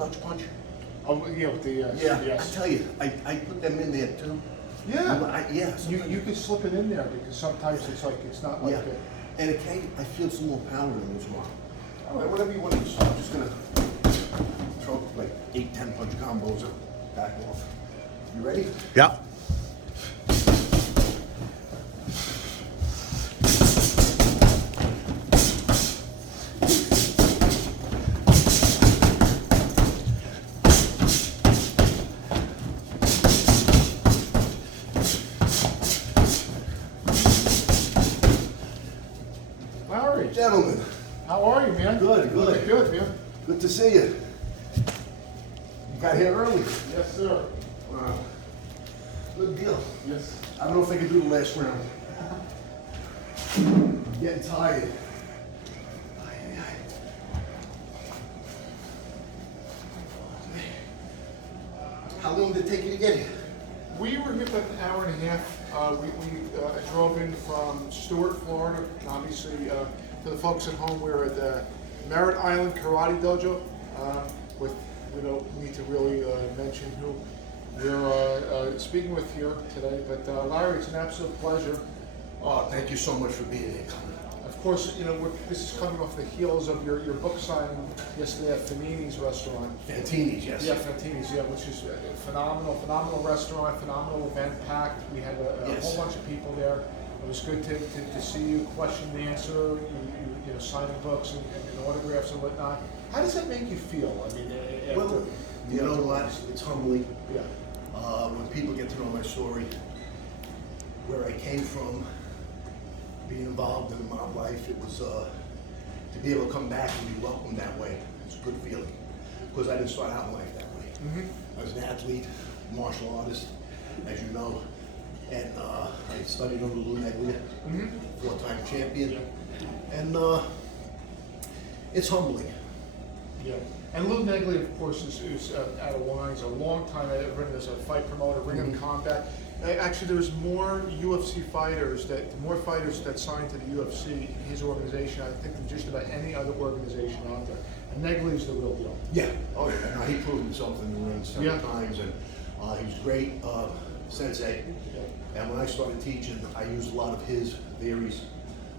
Dutch punch? Oh, yeah, with the Yeah, yes. I tell you, I put them in there too. Yeah. Yeah. You can slip it in there because sometimes it's like, it's not like Yeah. it. And I feel some more power in this one. All right, whatever you want to do. So I'm just gonna throw like 8-10 punch combos and back off. You ready? Yeah. Larry, Gentlemen, how are you, man? Good, good. Looking good, man. good to see you. You got here early. Yes, sir. Wow. Good deal. Yes. I don't know if I can do the last round. I'm getting tired. How long did it take you to get here? We were here about an hour and a half. We drove in from Stuart, Florida. Obviously, for the folks at home, we're at the Merritt Island Karate Dojo. With we don't need to really mention who we're speaking with here today. But Larry, it's an absolute pleasure. Oh, thank you so much for being here, Colin. Of course, this is coming off the heels of your book signing yesterday at Fanini's restaurant. Fantini's, yes. Yeah, Fantini's, yeah, which is a phenomenal restaurant, phenomenal event packed. We had a Yes. whole bunch of people there. It was good to see you, question and answer, you know, signing books and autographs and whatnot. How does that make you feel? I mean, after, Well, you know what? It's humbling. Yeah. When people get to know my story, where I came from, being involved in the mob life, it was to be able to come back and be welcomed that way. It's a good feeling because I didn't start out in life that way. Mm-hmm. I was an athlete, martial artist, as you know, and I studied under Lou Neglia, four-time champion, and it's humbling. Yeah. And Lou Neglia, of course, is out of Wines, a long time written as a fight promoter, Ring of Combat. Actually, there's more UFC fighters more fighters that signed to the UFC, his organization, I think, than just about any other organization out there. And Neglia's the real deal. Yeah. Oh yeah. No, he proved himself in the ring several Yeah. times, and he was great sensei. Yeah. And when I started teaching, I used a lot of his theories,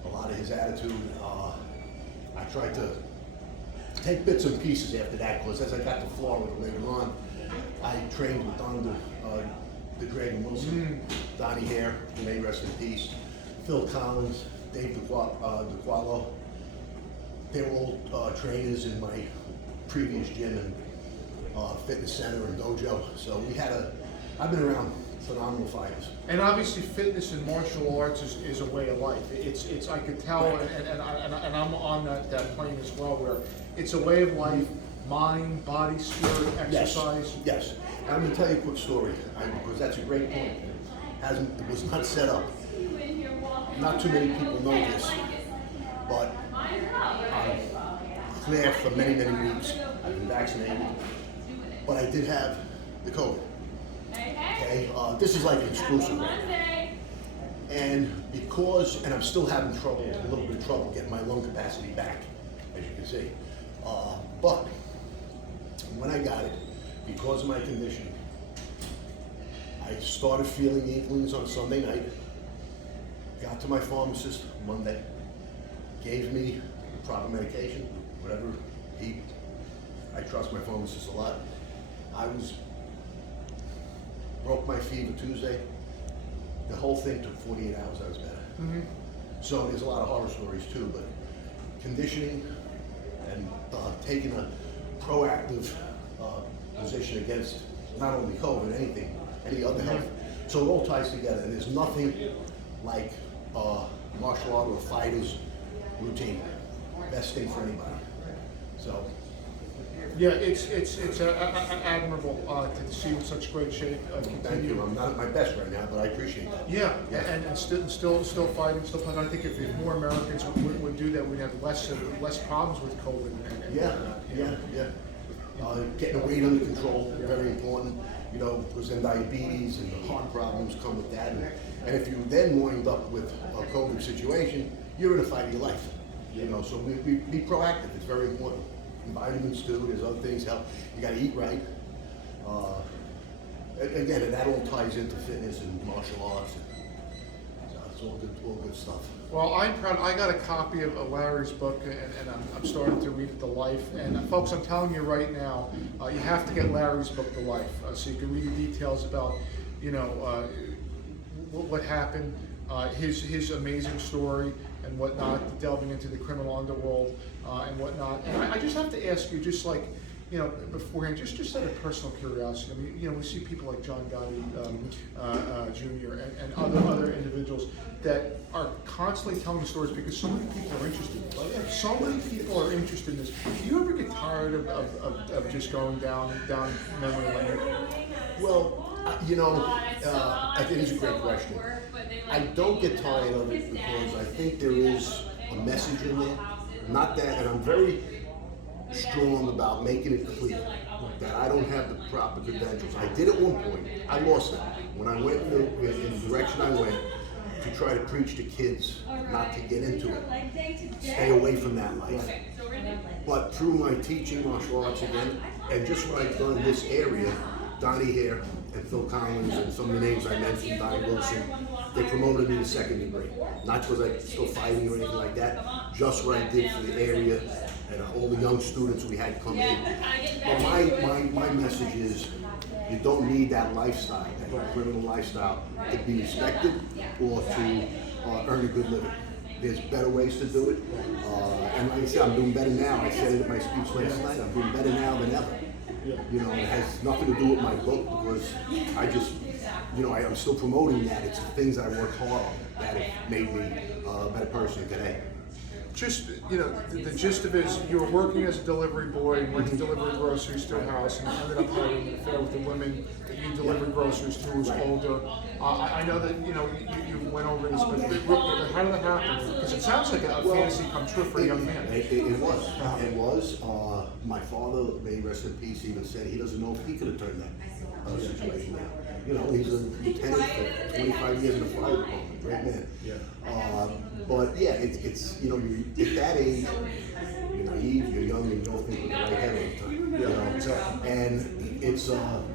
a lot of his attitude. I tried to take bits and pieces after that, because as I got to Florida later on, I trained with Don the Dragon Wilson, Donnie Hare, may rest in peace, Phil Collins, Dave DeQualo. They were all trainers in my previous gym and fitness center and dojo. So I've been around phenomenal fighters. And obviously, fitness and martial arts is a way of life. It's I could tell, and I'm on that plane as well, where it's a way of life, mind, body, spirit, exercise. Yes. And I'm going to tell you a quick story, because that's a great point. It was not set up. Not too many people know this, but I'm clear for many, many weeks. I've been vaccinated, but I did have the COVID. Okay, this is like an exclusive right? And I'm still having a little bit of trouble getting my lung capacity back, as you can see. But when I got it, because of my condition, I started feeling the inklings on Sunday night, got to my pharmacist Monday, gave me the proper medication, whatever I trust my pharmacist a lot. Broke my fever Tuesday. The whole thing took 48 hours, I was better. So there's a lot of horror stories too, but conditioning and taking a proactive position against not only COVID, any other health. So it all ties together, and there's nothing like martial art or fighter's routine. Best thing for anybody. So. Yeah, it's admirable to see you in such great shape. Thank you. I'm not at my best right now, but I appreciate that. Yeah, and still fighting, still playing. I think if more Americans would do that, we'd have less problems with COVID. Yeah. Getting weight under control, very important. You know, because then diabetes and the heart problems come with that. And if you then wind up with a COVID situation, you're in a fight of your life. You know, so we be proactive. It's very important. vitamins too. There's other things help. You got to eat right. Again, and that all ties into fitness and martial arts. And, so it's all good stuff. Well, I'm proud. I got a copy of Larry's book, and I'm starting to read it, The Life. And folks, I'm telling you right now, you have to get Larry's book, The Life, so you can read the details about, what happened, his amazing story and whatnot, delving into the criminal underworld and whatnot. And I just have to ask you, just like, beforehand, just out of personal curiosity. I mean, we see people like John Gotti Jr. and other individuals that are constantly telling stories because so many people are interested. So many people are interested in this. Do you ever get tired of just going down memory lane? Well, I think it's a great question. I don't get tired of it because I think there is a message in there. Not that, and I'm very strong about making it clear that I don't have the proper credentials. I did at one point. I lost them. When I went in the direction I went to try to preach to kids not to get into it, stay away from that life. But through my teaching martial arts again, and just what I've done in this area, Donnie here and Phil Collins and some of the names I mentioned, Donnie Wilson, they promoted me to second degree. Not because I'm still fighting or anything like that, just what I did for the area and all the young students we had come in. But my message is, you don't need that lifestyle, that criminal lifestyle, to be respected or to earn a good living. There's better ways to do it. And like I said, I'm doing better now. I said it in my speech last night, I'm doing better now than ever. It has nothing to do with my book because I just, I'm still promoting that. It's the things I worked hard on that have made me a better person today. Just, the gist of it is you were working as a delivery boy, went to deliver groceries to a house, and ended up having an affair with the women that you delivered groceries to who was older. I know that, you went over this, but how did that happen? Because it sounds like a fantasy come true for a young man. It was. It was. My father, may he rest in peace, even said he doesn't know if he could have turned that situation down. He's a lieutenant for 25 years in the fire department, great man. But yeah, it's you're at that age, you're naive, you're young, and you don't think with the right head all the time. And it's and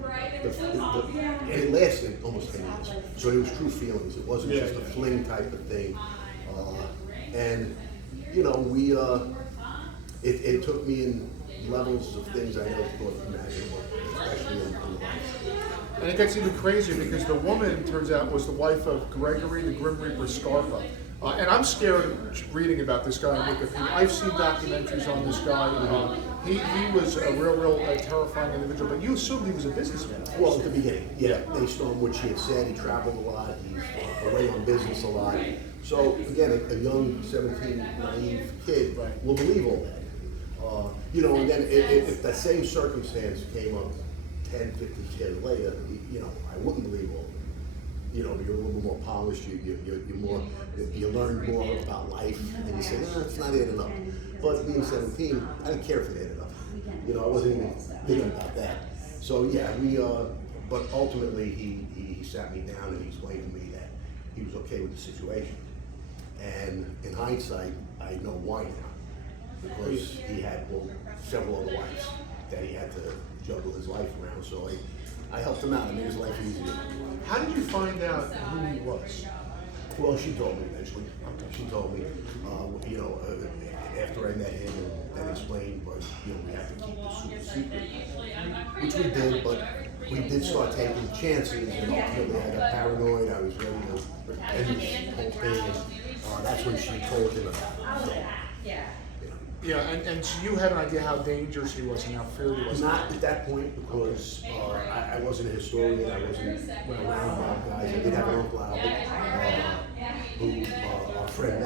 it lasted almost 10 years. So it was true feelings. It wasn't just a fling type of thing. And it took me in levels of things I never thought imaginable, especially in the life. And it gets even crazier because the woman, turns out, was the wife of Gregory the Grim Reaper Scarpa. And I'm scared of reading about this guy on Wikipedia. I've seen documentaries on this guy. He was a real terrifying individual, but you assumed he was a businessman. Well, at the beginning, based on what she had said, he traveled a lot, he's away on business a lot. So again, a young 17, naive kid will believe all that. And then if that same circumstance came up 10, 15 years later, I wouldn't believe all of it. You're a little bit more polished, you learn more about life, and you say, it's not adding up. But being 17, I didn't care if it added up. I wasn't even thinking about that. So but ultimately he sat me down and he explained to me that he was okay with the situation. And in hindsight, I know why now. Because he had several other wives that he had to juggle his life around. So I helped him out and made his life easier. How did you find out who he was? Well, she told me eventually. She told me, after I met him and explained, but we have to keep this super secret, which we did. But we did start taking chances, and ultimately I got paranoid. I was ready to end this whole thing, and that's when she told him about it. So, yeah, and so you had an idea how dangerous he was and how feared he was. Not at that point, because I wasn't a historian. I wasn't around mob guys. I did have an uncle Albert, who our friend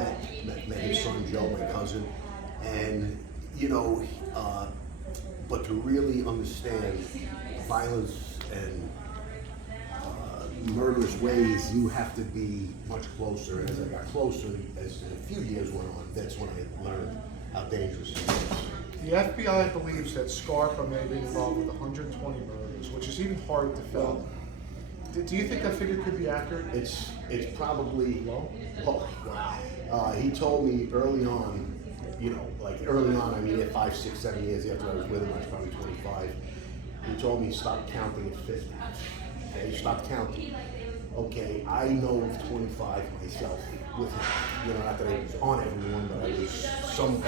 met his son Joe, my cousin, and but to really understand violence and murderous ways, you have to be much closer. And as I got closer, as a few years went on, that's when I learned how dangerous it is. The FBI believes that Scarpa may be involved with 120 murders, which is even hard to fathom. Do you think that figure could be accurate? It's probably low. He told me early on you know, like early on, I mean, at 5, 6, 7 years after I was with him, I was probably 25. He told me stop counting at 50. Okay, stop counting. Okay, I know of 25 myself with him. You know, not that I was on everyone, but I was some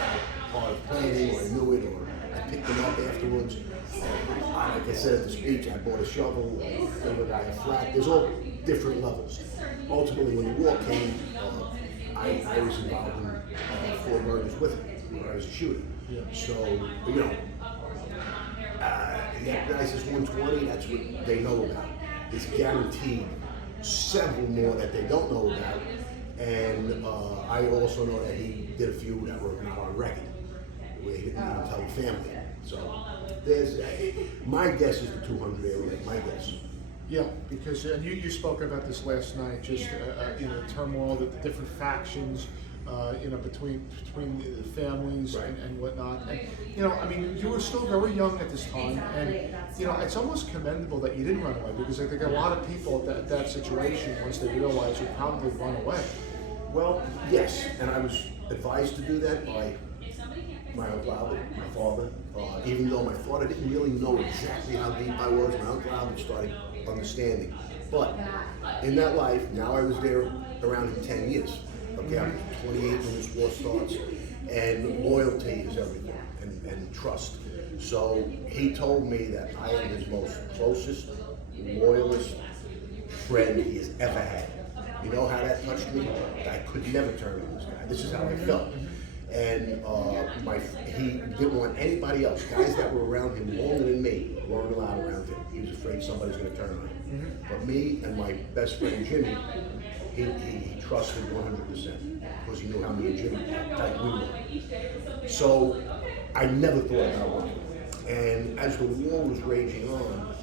part of planning, or I knew it, or I picked them up afterwards. Like I said at the speech, I bought a shovel, gave a guy a flat. There's all different levels. Ultimately, when the war came, I was involved in 4 murders with him, where I was a shooter. Yeah. So, you know, yeah, guy says 120, that's what they know about. It's guaranteed several more that they don't know about. And I also know that he did a few that were not on record, where he didn't even tell the family. So there's, my guess is the 200 area, my guess. Yeah, because and you spoke about this last night, just you know, turmoil, the different factions, you know, between the families and whatnot. And you know, I mean, you were still very young at this time, and you know, it's almost commendable that you didn't run away, because I think a lot of people at that situation, once they realize, would probably run away. Well, yes, and I was advised to do that by my Uncle Albert, my father. Even though my father didn't really know exactly how deep I was, my Uncle Albert started understanding. But in that life, now I was there around 10 years. Okay, I'm 28 when this war starts, and loyalty is everything, and trust. So he told me that I am his most closest, loyalist friend he has ever had. You know how that touched me? I could never turn on this guy. This is how I felt. And he didn't want anybody else. Guys that were around him longer than me weren't allowed around him. He was afraid somebody's going to turn on him. But me and my best friend Jimmy, he trusted 100% because he knew how me and Jimmy tight we were. So I never thought about working. And as the war was raging on,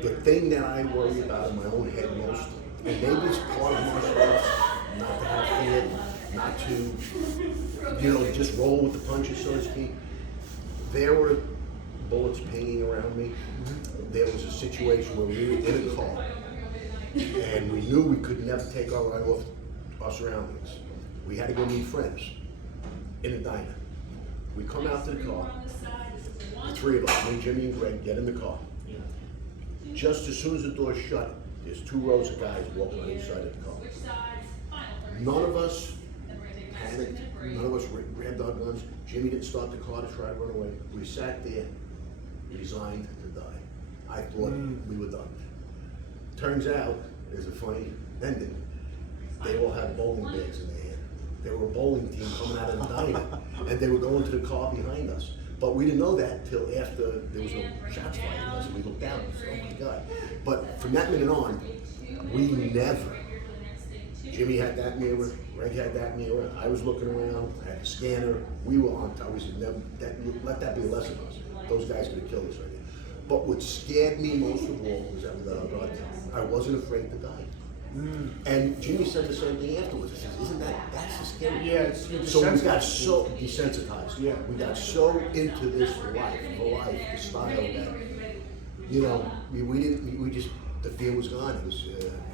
the thing that I worry about in my own head most, and maybe it's part of martial arts, not to have fear, not to, you know, just roll with the punches, so to speak. There were bullets pinging around me. There was a situation where we were in a car, and we knew we could never take our eye off our surroundings. We had to go meet friends in a diner. We come out to the car, the 3 of us, me, Jimmy, and Greg, get in the car. Just as soon as the door's shut, there's 2 rows of guys walking on each side of the car. None of us panicked. None of us grabbed our guns. Jimmy didn't start the car to try to run away. We sat there, resigned to die. I thought we were done. Turns out, there's a funny ending. They all had bowling bags in their hand. They were a bowling team coming out of the diner, and they were going to the car behind us. But we didn't know that until after there was no shots fired at us, and we looked down and said, oh my God. But from that minute on, we never, Jimmy had that mirror, Greg had that mirror, I was looking around, I had the scanner, we were on top. We said, never, let that be a lesson to us. Those guys could have killed us right here. But what scared me most of all was that we let our guard down. I wasn't afraid to die. And Jimmy said the same thing afterwards. He says, isn't that's the scary part? Yeah, it's so we got so desensitized. Yeah. We got so into this life, the style that, you know, we just, the fear was gone. It was,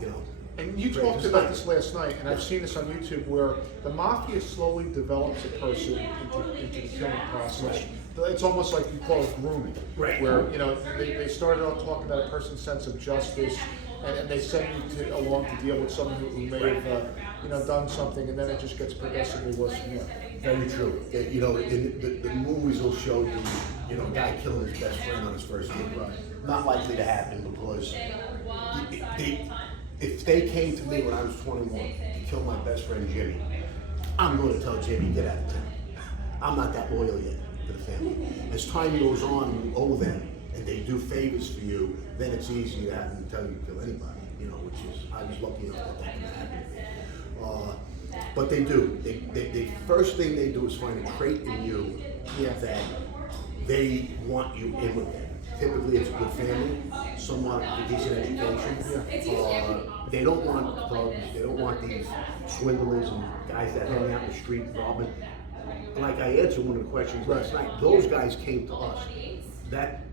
you know. And you talked about this last night, and I've seen this on YouTube, where the mafia slowly develops a person into the killing process. It's almost like you call it grooming, Right. Where, you know, they started out talking about a person's sense of justice, and they send you along to deal with someone who may have, you know, done something, and then it just gets progressively worse from there. Very true. You know, the movies will show you, you know, a guy killing his best friend on his first date. Right. Not likely to happen because if they came to me when I was 21 to kill my best friend Jimmy, I'm going to tell Jimmy, get out of town. I'm not that loyal yet to the family. As time goes on, you owe them, and they do favors for you, then it's easy to have them tell you to kill anybody, you know, which is, I was lucky enough that that didn't happen. But they do. The first thing they do is find a trait in you that they want you in with them. Typically, it's a good family, somewhat a decent education. They don't want thugs. They don't want these swindlers and guys that hang out in the street robbing. Like I answered one of the questions last night, those guys came to us. That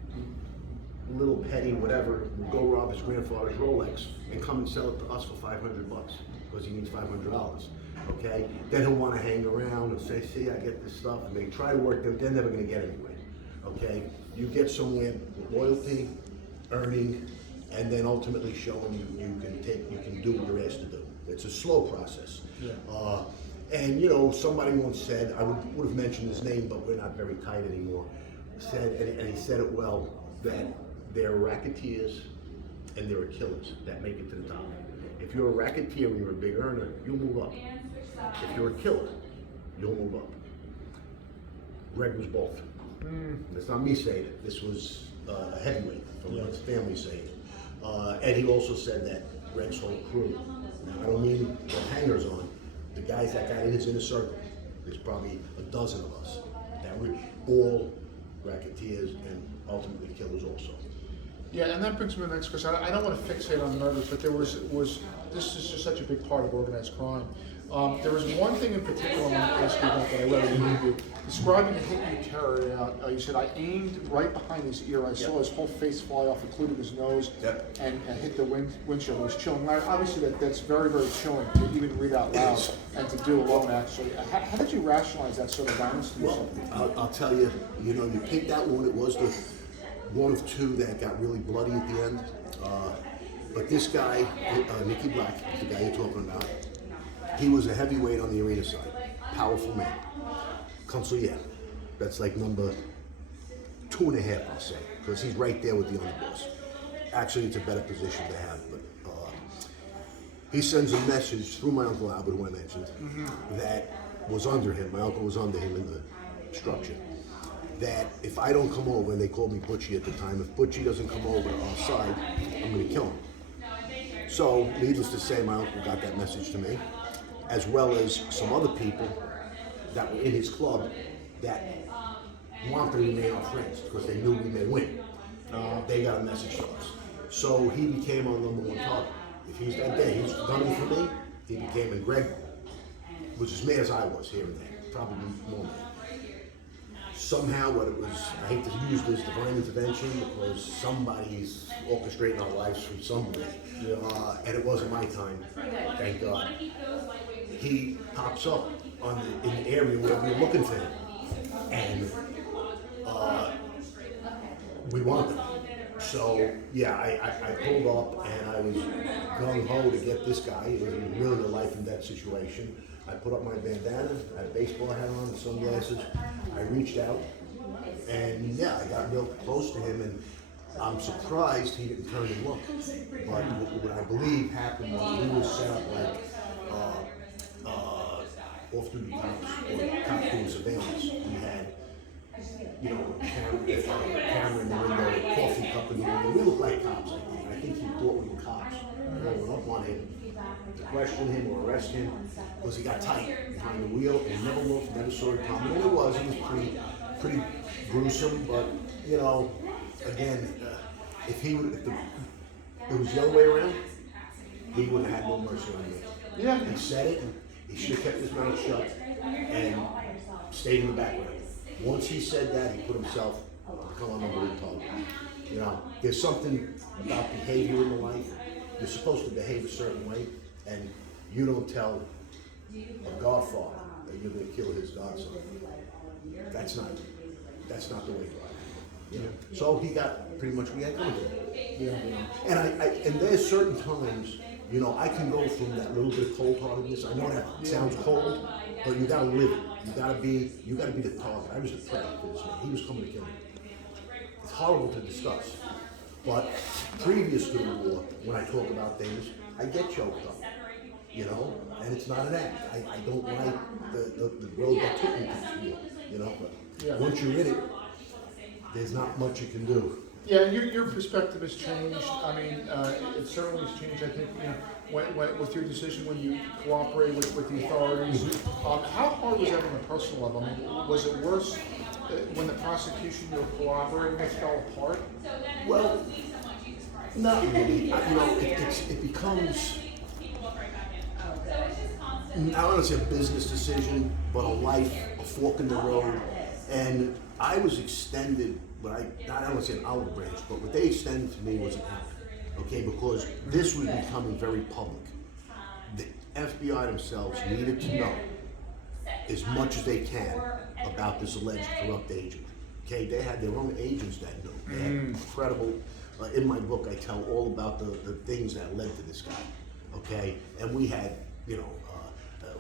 little petty whatever will go rob his grandfather's Rolex and come and sell it to us for $500 because he needs $500. Okay, then he'll want to hang around and say, "See, I get this stuff," and they try to work them. They're never going to get anywhere. Okay, you get somewhere with loyalty, earning, and then ultimately showing you can do what you're asked to do. It's a slow process. Yeah. And somebody once said, I would have mentioned his name, but we're not very tight anymore. And he said it well, that there are racketeers and there are killers that make it to the top. If you're a racketeer and you're a big earner, you'll move up. If you're a killer, you'll move up. Greg was both. It's not me saying it. This was a heavyweight from his family saying it. And he also said that Greg's whole crew. Now I don't mean the hangers on. The guys that got in his inner circle. There's probably a dozen of us that were all racketeers and ultimately killers also. Yeah, and that brings me to the next question. I don't want to fixate on murders, but this is just such a big part of organized crime. There was one thing in particular I want to ask you about that I read in an interview. Describing the hit you carried out, you said, I aimed right behind his ear. I saw his whole face fly off, including his nose, and hit the windshield. It was chilling. Now, obviously, that's very, very chilling to even read out loud and to do alone, actually. How did you rationalize that sort of violence to yourself? Well, I'll tell you, you picked that one. It was the one of two that got really bloody at the end. But this guy, Nicky Black, the guy you're talking about, he was a heavyweight on the arena side. Powerful man. Consigliere. That's like number 2.5, I'll say, because he's right there with the underboss. Actually, it's a better position to have, but he sends a message through my Uncle Albert, who I mentioned, that was under him. My uncle was under him in the structure. That if I don't come over, and they called me Butchie at the time, if Butchie doesn't come over to our side, I'm going to kill him. So, needless to say, my uncle got that message to me, as well as some other people that were in his club that wanted to remain our friends because they knew we may win. They got a message to us. So he became our number one target. If he's that day, he was gunning for me, he became, and Greg was as mad as I was here and there, probably more mad. Somehow, what it was, I hate to use this divine intervention because somebody's orchestrating our lives from somewhere, and it wasn't my time, thank God. He pops up in the area where we were looking for him, and we wanted him. So yeah, I pulled up and I was gung ho to get this guy. It was really a life and death situation. I put up my bandana, I had a baseball hat on and sunglasses. I reached out, and yeah, I got real close to him, and I'm surprised he didn't turn and look. But what I believe happened was we were set up like off-duty cops or cops doing surveillance. We had, camera in the window, coffee cup in the window. We looked like cops, I think. I think he thought we were cops. We went up on him to question him or arrest him because he got tight behind the wheel and never looked, never saw it coming. And it was pretty gruesome, but again, if it was the other way around, he would have had no mercy on me. Yeah. He said it, and he should have kept his mouth shut and stayed in the background. Once he said that, he put himself come on number one target. There's something about behavior in the life. You're supposed to behave a certain way, and you don't tell a godfather that you're going to kill his godson. That's not the way to life. So he got pretty much what he had coming to him. And and there's certain times, I can go from that little bit of cold-heartedness. I know that sounds cold, but you gotta live it. You gotta be the target. I was the prey for this man. He was coming to kill me. It's horrible to discuss, but previous to the war, when I talk about things, I get choked up, and it's not an act. I don't like the road that took me to this war, but once you're in it, there's not much you can do. Yeah, and your perspective has changed. I mean, it certainly has changed. I think with your decision when you cooperate with the authorities. How hard was that on a personal level? I mean, was it worse when the prosecution you were cooperating with fell apart? Well, not really. It becomes, I don't want to say a business decision, but a life, a fork in the road, and I was extended. But I don't want to say an olive branch, but what they extended to me was an out, okay? Because this was becoming very public. FBI themselves needed to know as much as they can about this alleged corrupt agent. Okay, they had their own agents that knew. They had incredible. In my book, I tell all about the things that led to this guy. Okay, and we had,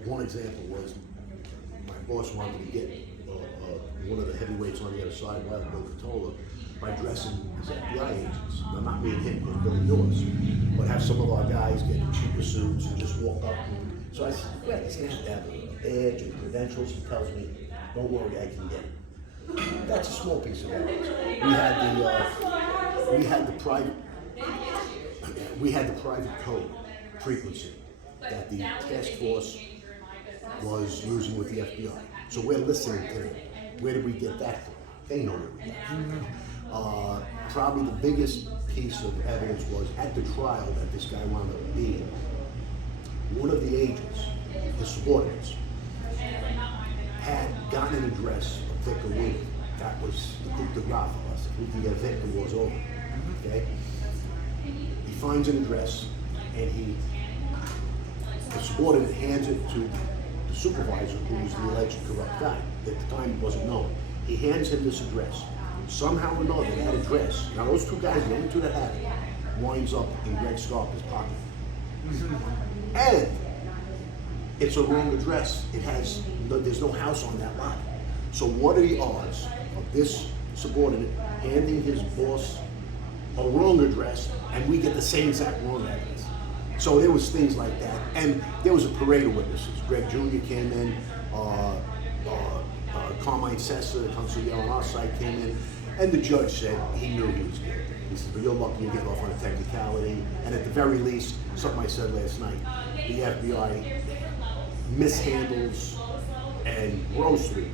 one example was my boss wanted to get one of the heavyweights on the other side, Bill Catola, by dressing as FBI agents. Now, not me and him, because Billy knew us, but have some of our guys get cheaper suits and just walk up. So I said, yeah, he's going to have to have a badge and credentials. He tells me, don't worry, I can get it. That's a small piece of evidence. We had the private code frequency that the task force was using with the FBI. So we're listening to them. Where did we get that from? They know where we got it. Probably the biggest piece of evidence was at the trial that this guy wound up being. One of the agents, the subordinates, had gotten an address of Victor Lee. That was the coup de grace for us. If we can get Victor, was over. Okay? He finds an address, and the subordinate hands it to the supervisor, who was the alleged corrupt guy. At the time, it wasn't known. He hands him this address. Somehow or another, that address, now those two guys, the only two that had it, winds up in Greg Scarpa's pocket. And it's a wrong address. There's no house on that lot. So what are the odds of this subordinate handing his boss a wrong address, and we get the same exact wrong address? So there was things like that, and there was a parade of witnesses. Greg Jr. came in, Carmine Sessa, the consigliere on our side, came in, and the judge said he knew he was guilty. He said, but you're lucky you get off on a technicality, and at the very least, something I said last night, the FBI mishandles and grossly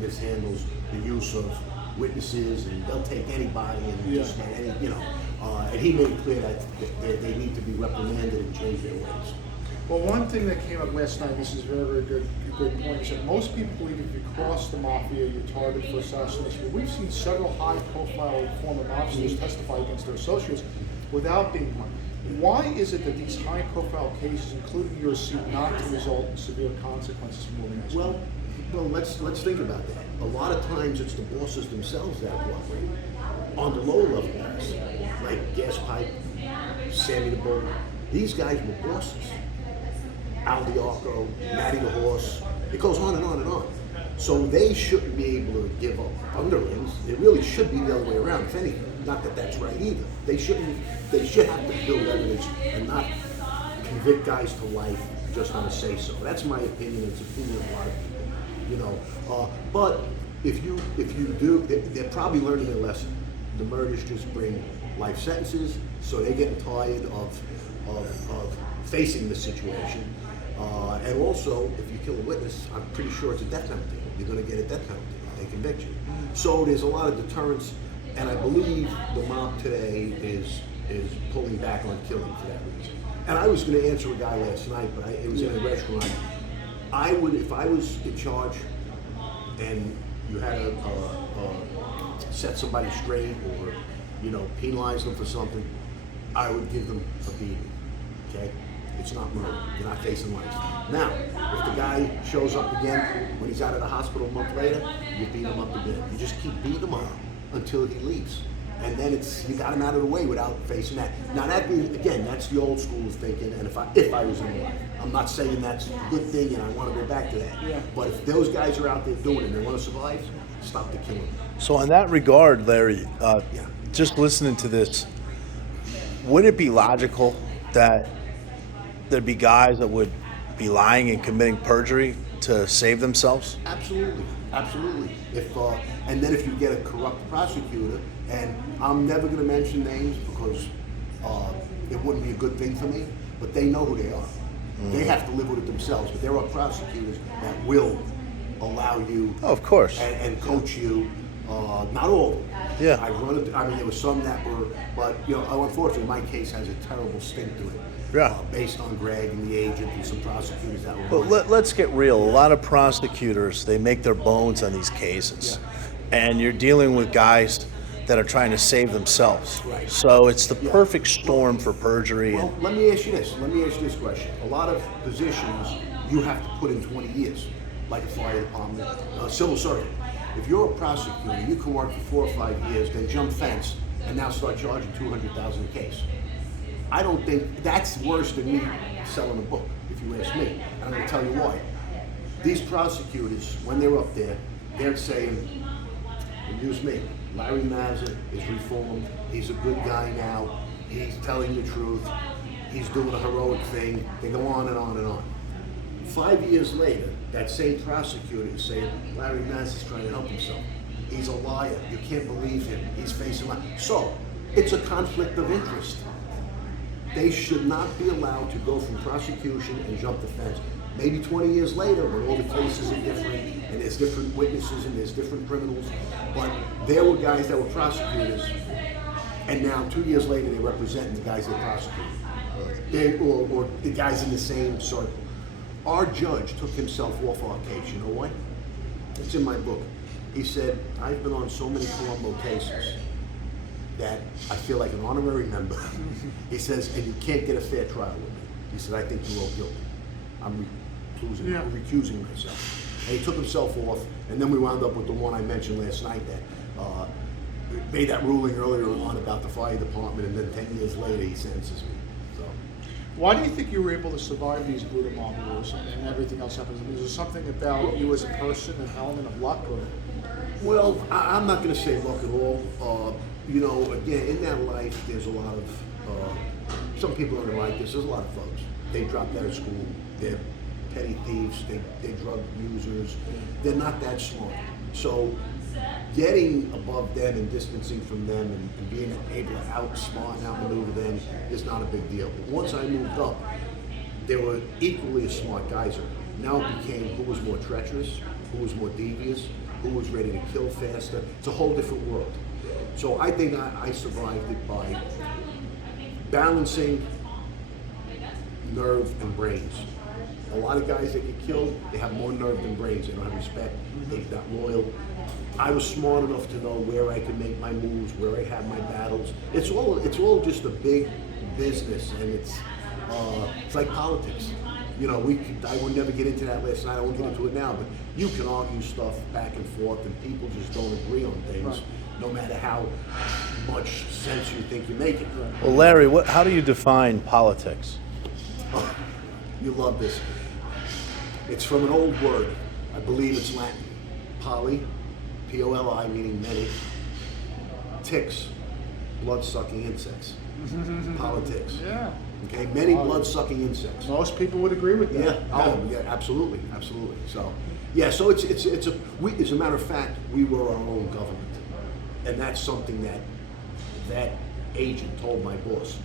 mishandles the use of witnesses, and they'll take anybody and just any, and he made it clear that they need to be reprimanded and change their ways. Well, one thing that came up last night, this is a very, very good point, is that most people believe if you cross the mafia, you're targeted for assassination. But we've seen several high-profile former mobsters testify against their associates without being harmed. Why is it that these high-profile cases, including yours, seem not to result in severe consequences for organized crime? Well, let's think about that. A lot of times, it's the bosses themselves that cooperate. On the lower level guys, like Gas Pipe, Sammy the Bull, these guys were bosses. Al Diarco, Matty the Horse, it goes on and on and on. So they shouldn't be able to give up underlings. It really should be the other way around, if anything. Not that that's right either. They should have to build evidence and not convict guys to life just on a say-so. That's my opinion. It's the opinion of a lot of people. But if you do, they're probably learning their lesson. The murders just bring life sentences, so they're getting tired of facing the situation. And also, if you kill a witness, I'm pretty sure it's a death penalty. You're going to get a death penalty if they convict you. So there's a lot of deterrence, and I believe the mob today is pulling back on killing for that reason. And I was going to answer a guy last night, but it was in a restaurant. I would, if I was in charge, and you had to set somebody straight or penalize them for something, I would give them a beating. Okay. It's not murder. You're not facing life. Now, if the guy shows up again when he's out of the hospital a month later, you beat him up again. You just keep beating him up until he leaves. And then you got him out of the way without facing that. Now that being, again, that's the old school thinking, and if I was in life. I'm not saying that's a good thing and I want to go back to that. Yeah. But if those guys are out there doing it and they want to survive, stop the killing. So in that regard, Larry, just listening to this, would it be logical that there'd be guys that would be lying and committing perjury to save themselves? Absolutely. And then if you get a corrupt prosecutor, and I'm never going to mention names because it wouldn't be a good thing for me, but they know who they are. They have to live with it themselves, but there are prosecutors that will allow you of course, and coach you. Not all of them. Yeah. There were some that were, but unfortunately my case has a terrible stink to it. Yeah. Based on Greg and the agent and some prosecutors that were. But let's get real. A lot of prosecutors, they make their bones on these cases, and you're dealing with guys that are trying to save themselves. Right. So it's the perfect storm for perjury. Well, And let me ask you this. Let me ask you this question. A lot of positions you have to put in 20 years, like a fire department, civil servant. If you're a prosecutor, you can work for 4 or 5 years, then jump fence, and now start charging $200,000 a case. I don't think that's worse than me selling a book, if you ask me. And I'm going to tell you why. These prosecutors, when they're up there, they're saying, and use me, Larry Mazza is reformed, he's a good guy now, he's telling the truth, he's doing a heroic thing, they go on and on and on. 5 years later, that same prosecutor is saying, Larry Mazza's trying to help himself. He's a liar, you can't believe him, he's facing life. So, it's a conflict of interest. They should not be allowed to go from prosecution and jump the fence. Maybe 20 years later, when all the cases are different, and there's different witnesses, and there's different criminals, but there were guys that were prosecutors, and now 2 years later, they're representing the guys that prosecuted. Or the guys in the same circle. Our judge took himself off our case, you know why? It's in my book. He said, I've been on so many Colombo cases that I feel like an honorary member. He says, and you can't get a fair trial with me. He said, I think you're all guilty. I'm recusing myself. And he took himself off, and then we wound up with the one I mentioned last night that made that ruling earlier on about the fire department, and then 10 years later he sentences me. So, Why do you think you were able to survive these Buddha Mom wars and everything else happens? Is there something about you as a person, an element of luck? Or? well, I'm not going to say luck at all. You know, again, in that life, there's a lot of, some people aren't like this, there's a lot of folks. They dropped out of school, they're petty thieves, they're drug users, they're not that smart. So getting above them and distancing from them and being able to outsmart and outmaneuver them is not a big deal. But once I moved up, they were equally as smart guys. Now it became who was more treacherous, who was more devious, who was ready to kill faster. It's a whole different world. So I think I survived it by balancing nerve and brains. A lot of guys that get killed, they have more nerve than brains. They don't have respect. They're not loyal. I was smart enough to know where I could make my moves, where I had my battles. It's all just a big business, and it's like politics. You know, I would never get into that last night. I won't get into it now, but you can argue stuff back and forth, and people just don't agree on things, no matter how much sense you think you make it. well, Larry, how do you define politics? Oh, you love this. It's from an old word. I believe it's Latin. Poly, P-O-L-I, meaning many. Ticks, blood-sucking insects. Politics. Yeah. Okay, many blood-sucking insects. Most people would agree with that. Yeah. Oh, yeah. Absolutely, absolutely. So, yeah. So it's as a matter of fact, we were our own government, and that's something that agent told my boss.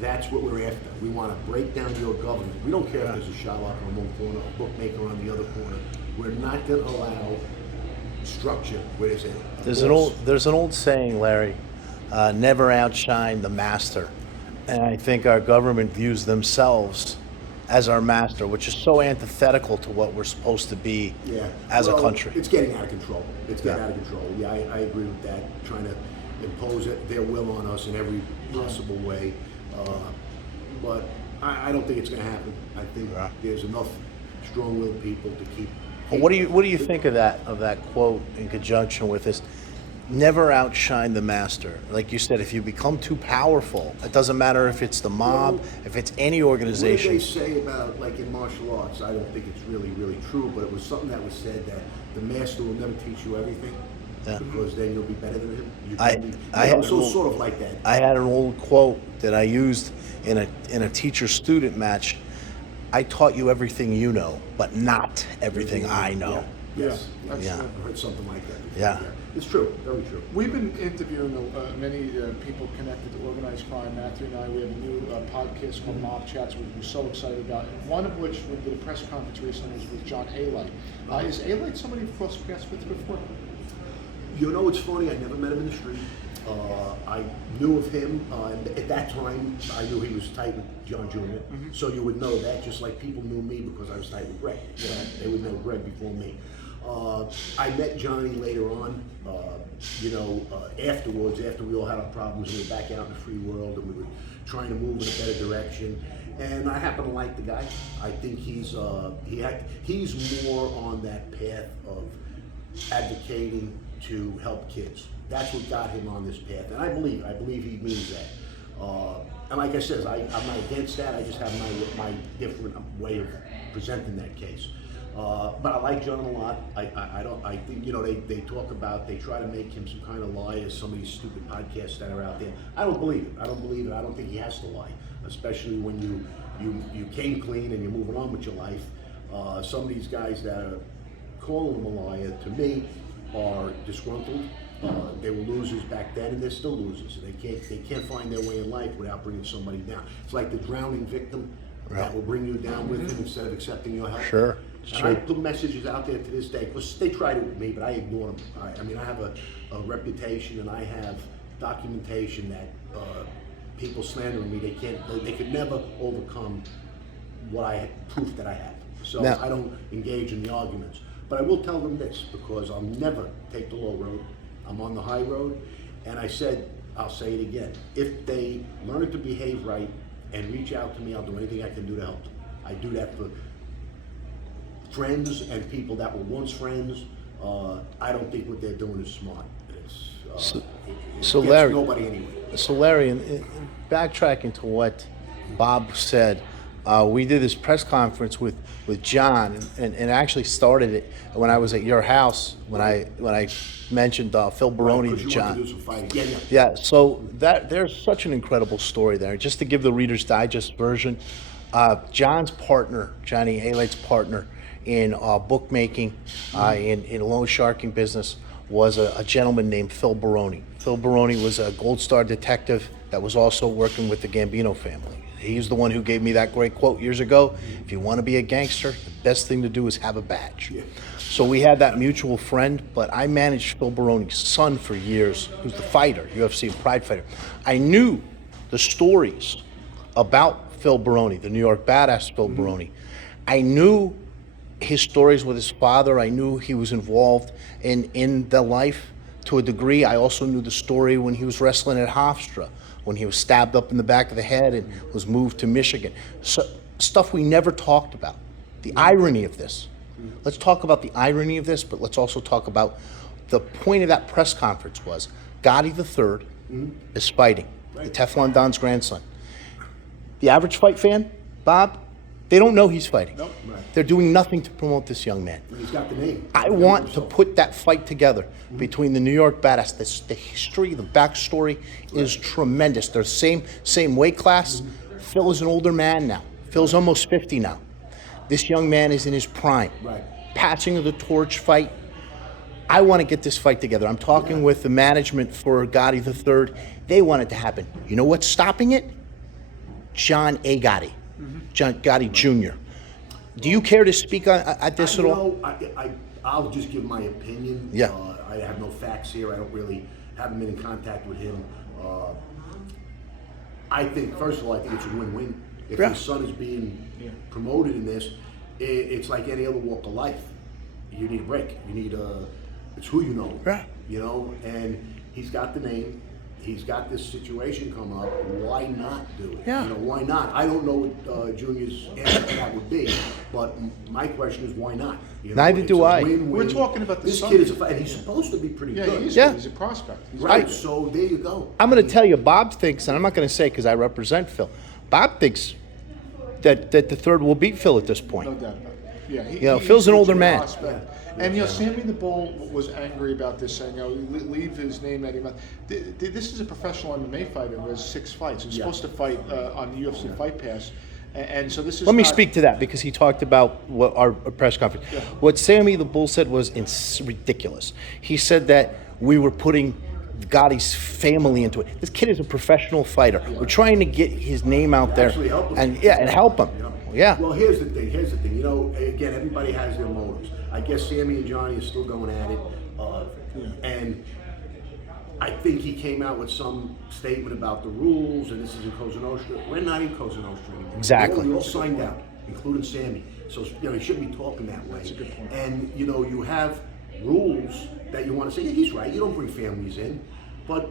That's what we're after. We want to break down your government. We don't care if there's a Shylock on one corner, a bookmaker on the other corner. We're not going to allow structure where there's a There's an old saying, Larry, never outshine the master. And I think our government views themselves as our master, which is so antithetical to what we're supposed to be as a country. It's getting out of control. It's getting out of control. Yeah, I agree with that. Trying to impose their will on us in every possible way. But I don't think it's going to happen. I think there's enough strong-willed people to keep. Well, what do you think of that quote in conjunction with this? Never outshine the master. Like you said, if you become too powerful, it doesn't matter if it's the mob, if it's any organization. What do they say about, like in martial arts? I don't think it's really true, but it was something that was said that the master will never teach you everything, because then you'll be better than him. Sort of like that. I had an old quote that I used in a teacher-student match. I taught you everything you know, but not everything I know. Yes. That's I've heard something like that. Yeah. It's true. Very true. We've been interviewing many people connected to organized crime. Matthew and I, we have a new podcast called Mob Chats, which we're so excited about. And one of which we did a press conference recently was with John Alite. Is Alite somebody you've crossed paths with before? You know, it's funny. I never met him in the street. I knew of him, and at that time, I knew he was tight with John Jr. So you would know that, just like people knew me because I was tight with Greg. They would know Greg before me. I met Johnny later on, afterwards, after we all had our problems, we were back out in the free world and we were trying to move in a better direction. And I happen to like the guy. I think he's more on that path of advocating to help kids. That's what got him on this path, and I believe he means that. And like I said, I'm not against that. I just have my different way of presenting that case. But I like John a lot. I think they talk about, they try to make him some kind of liar, some of these stupid podcasts that are out there. I don't believe it. I don't think he has to lie, especially when you came clean and you're moving on with your life. Some of these guys that are calling him a liar, to me, are disgruntled. They were losers back then, and they're still losers. They can't find their way in life without bringing somebody down. It's like the drowning victim that will bring you down with him instead of accepting your help. Sure. And I put messages out there to this day, because they tried it with me, but I ignored them. I have a reputation, and I have documentation that people slandering me, they could never overcome proof that I have. So Now, I don't engage in the arguments. But I will tell them this, because I'll never take the low road. I'm on the high road, and I'll say it again. If they learn to behave right and reach out to me, I'll do anything I can do to help them. I do that for friends and people that were once friends. I don't think what they're doing is smart. It gets Larry, nobody anyway. So Larry, in backtracking to what Bob said, we did this press conference with John, and actually started it when I was at your house when I mentioned Phil Baroni to John. To do some fighting. Yeah. So there's such an incredible story there. Just to give the Reader's Digest version, John's partner, Johnny Alight's partner in bookmaking, in loan sharking business, was a gentleman named Phil Baroni. Phil Baroni was a Gold Star detective that was also working with the Gambino family. He's the one who gave me that great quote years ago: if you want to be a gangster, the best thing to do is have a badge. Yeah. So we had that mutual friend, but I managed Phil Baroni's son for years, who's the fighter, UFC Pride fighter. I knew the stories about Phil Baroni, the New York badass Phil Baroni. I knew his stories with his father. I knew he was involved in the life to a degree. I also knew the story when he was wrestling at Hofstra, when he was stabbed up in the back of the head and was moved to Michigan. So, stuff we never talked about. The irony of this. Let's talk about the irony of this, but let's also talk about the point of that press conference was Gotti III is fighting, the Teflon Don's grandson. The average fight fan, Bob, they don't know he's fighting. Nope. Right. They're doing nothing to promote this young man. He's got the name. I want to put that fight together between the New York badass. The history, the backstory is tremendous. They're same weight class. Phil is an older man now. Phil's almost 50 now. This young man is in his prime. Right. Passing of the torch fight. I want to get this fight together. I'm talking with the management for Gotti III. They want it to happen. You know what's stopping it? John A. Gotti. John Gotti Jr. Do you care to speak at this at all? I'll just give my opinion. Yeah. I have no facts here. Haven't been in contact with him. I think, first of all, I think it's a win-win. If his son is being promoted in this, it's like any other walk of life. You need a break. It's who you know. Right. And he's got the name. He's got this situation come up. Why not do it? Yeah. Why not? I don't know what Junior's answer to that would be, but my question is why not? Neither do I. Win-win. We're talking about the this son. kid is and he's supposed to be pretty good. He's Yeah. He's a prospect. Right. So there you go. I'm going to tell you, Bob thinks, and I'm not going to say because I represent Phil. Bob thinks that the third will beat Phil at this point. No doubt about it. Yeah, Phil's an older a man. prospect. And Sammy the Bull was angry about this, saying, leave his name out of your mouth. This is a professional MMA fighter who has 6 fights. He's supposed to fight on the UFC Fight Pass. And so this is Let me speak to that because he talked about what our press conference. Yeah. What Sammy the Bull said was ridiculous. He said that we were putting Gotti's family into it. This kid is a professional fighter. We're trying to get his name out there Actually help him. and help him. Yeah. Well, here's the thing. Again, everybody has their motives. I guess Sammy and Johnny are still going at it, and I think he came out with some statement about the rules, and this is in Cosa Nostra. We're not in Cosa Nostra anymore. Exactly. We all signed out, including Sammy. So he shouldn't be talking that way. That's a good point. And you have rules that you want to say, yeah, he's right. You don't bring families in, but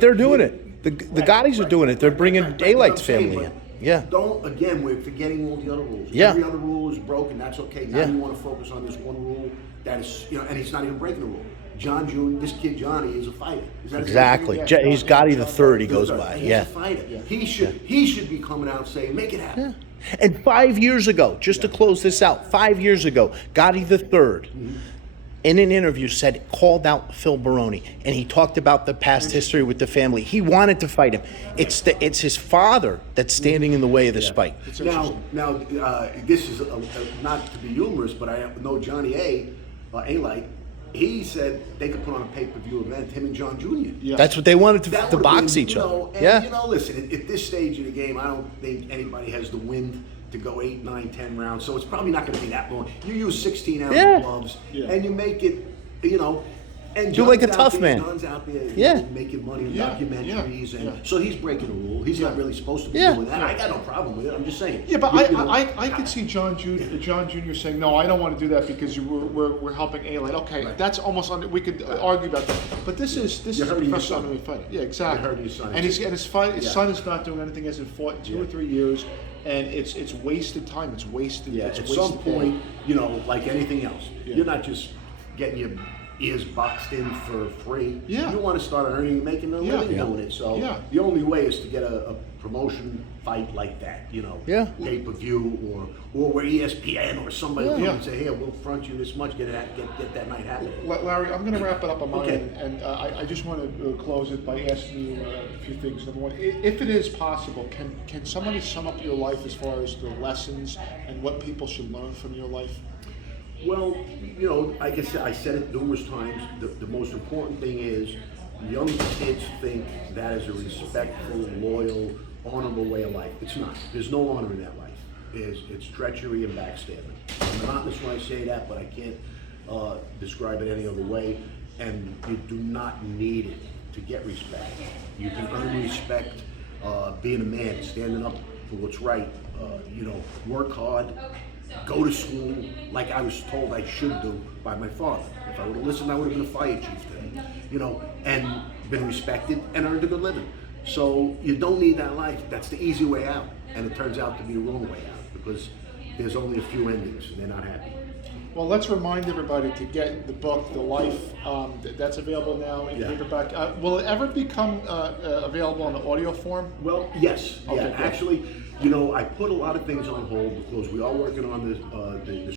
they're doing it. The Gottis are doing it. They're bringing A-Light's family in. Yeah. We're forgetting all the other rules. Yeah. Every other rule is broken. That's okay. Now Yeah. you want to focus on this one rule that is, and he's not even breaking the rule. John Jr., this kid Johnny is a fighter. Is that Exactly. Yeah. He's Gotti the third. He goes by. He's Yeah. a fighter. He should be coming out saying, make it happen. Yeah. And 5 years ago, just to close this out, 5 years ago, Gotti the third, in an interview, called out Phil Baroni, and he talked about the past history with the family. He wanted to fight him. It's his father that's standing in the way of this fight. Now, this is not to be humorous, but I know Johnny A-Light. He said they could put on a pay-per-view event, him and John Jr. Yeah. That's what they wanted to That would've box been, each other. And, Yeah. Listen, at this stage of the game, I don't think anybody has the wind to go 8, 9, 10 rounds. So it's probably not going to be that long. You use 16-ounce Yeah. gloves, Yeah. and you make it, and Do like a John's tough out there, man. John's out there Yeah. making money in Yeah, documentaries, yeah, and yeah. so he's breaking a rule. He's not really supposed to be Yeah. doing that. I got no problem with it. I'm just saying. Yeah, but You know, I could see John Jr. saying, no, I don't want to do that because we're helping A-Light. Okay, Right. that's almost we could argue about that. But this is You're hurting your professional son. MMA fighting. Yeah, exactly. You're hurting your son. And his Yeah. son is not doing anything. Hasn't fought in 2 or Yeah. 3 years, and it's wasted time. It's wasted. Yeah, it's at wasted some point, like anything else, Yeah. you're not just getting your ears boxed in for free. Yeah. You want to start earning, making a Yeah. living Yeah. doing it. So Yeah. the only way is to get a promotion fight like that, Yeah. pay-per-view or where ESPN or somebody will come Yeah. and say, here, we'll front you this much, get that night happening. Larry, I'm going to wrap it up on my Okay. end, and I just want to close it by asking you a few things. Number one, if it is possible, can somebody sum up your life as far as the lessons and what people should learn from your life? Well, like I said it numerous times, the most important thing is young kids think that is a respectful, loyal, honorable way of life. It's not. There's no honor in that life. It's treachery and backstabbing. I'm monotonous when I say that, but I can't describe it any other way. And you do not need it to get respect. You can earn respect being a man, standing up for what's right. Work hard. Go to school like I was told I should do by my father. If I would have listened, I would have been a fire chief today. And been respected and earned a good living. So you don't need that life. That's the easy way out. And it turns out to be the wrong way out because there's only a few endings and they're not happy. Well, let's remind everybody to get the book, The Life. That's available now in Yeah. paperback. Will it ever become available in the audio form? Well, yes. Okay, Yeah, good. actually, I put a lot of things on hold because we are working on the